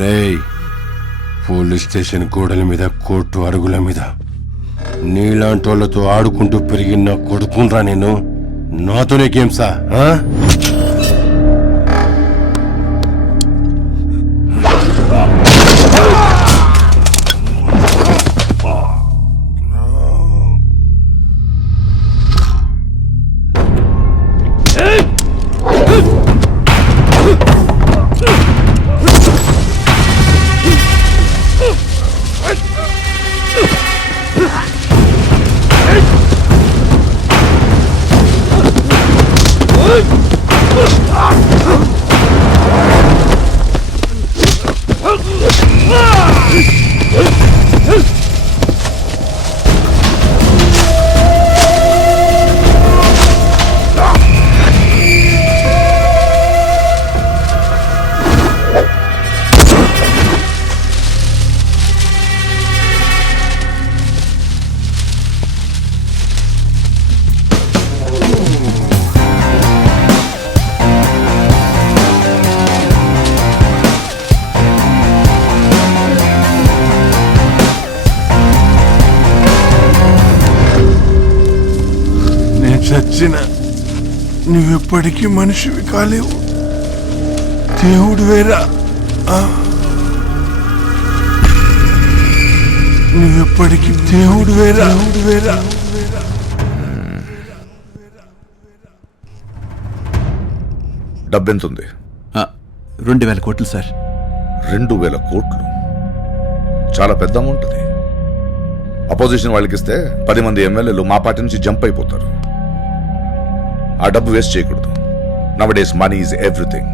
రేయ్, police station గోడల మీద, కోర్టు అరుగుల మీద నీలాంటోళ్లతో ఆడుకుంటూ పెరిగిన కొడుకునరా నేను. నాతోనే గేమ్సా? చచ్చిన నువ్వెప్పటికీ మనిషివి కాలేవు. దేవుడు వేరా. నువ్వెప్పటికీ దేవుడు వేరా. డబ్బెంతుంది? 2000 కోట్లు సార్. 2000 కోట్లు చాలా పెద్ద అమౌంట్. అది అపోజిషన్ వాళ్ళకి ఇస్తే 10 మంది ఎమ్మెల్యేలు మా పార్టీ నుంచి జంప్ అయిపోతారు. ఆ డబ్బు వేస్ట్ చేయకూడదు. నవడేస్ మనీ ఈజ్ ఎవ్రీథింగ్.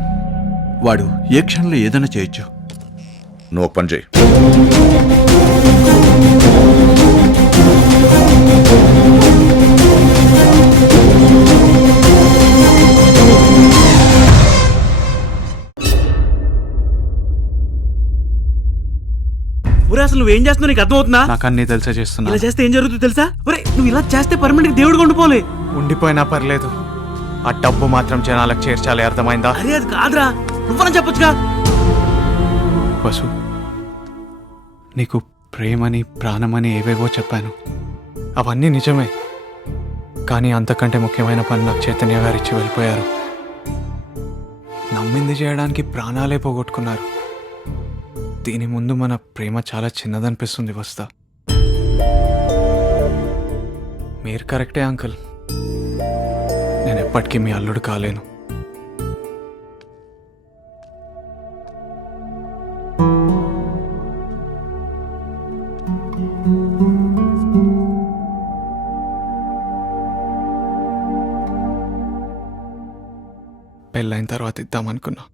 వాడు ఏ క్షణంలో ఏదైనా చేయొచ్చు. నువ్వు ఒక పని చేయి. అసలు నువ్వేం చేస్తున్నావు నీకు అర్థమవుతుందా? నాకు అన్నీ తెలిసే చేస్తున్నా. ఇలా చేస్తే ఏం జరుగుతుందో తెలుసా? నువ్వు ఇలా చేస్తే పర్మనెంట్ దేవుడిగా ఉండిపోలే. ఉండిపోయినా పర్లేదు, ఆ డబ్బు మాత్రం జనాలకు చేర్చాలి. అర్థమైందా? అరే అది కాదురా, నువ్వన్నా చెప్పొచ్చుగా. వసు, నీకు ప్రేమని ప్రాణమని ఏవేవో చెప్పాను. అవన్నీ నిజమే, కానీ అంతకంటే ముఖ్యమైన పని నాకు చైతన్య గారు ఇచ్చి వెళ్ళిపోయారు. నమ్మింది చేయడానికి ప్రాణాలే పోగొట్టుకున్నారు. దీని ముందు మన ప్రేమ చాలా చిన్నదనిపిస్తుంది. వస్తా, మీరు కరెక్టే అంకుల్. నేను ఎప్పటికీ మీ అల్లుడు కాలేను. పెళ్ళైన తర్వాత ఇద్దామనుకున్నా.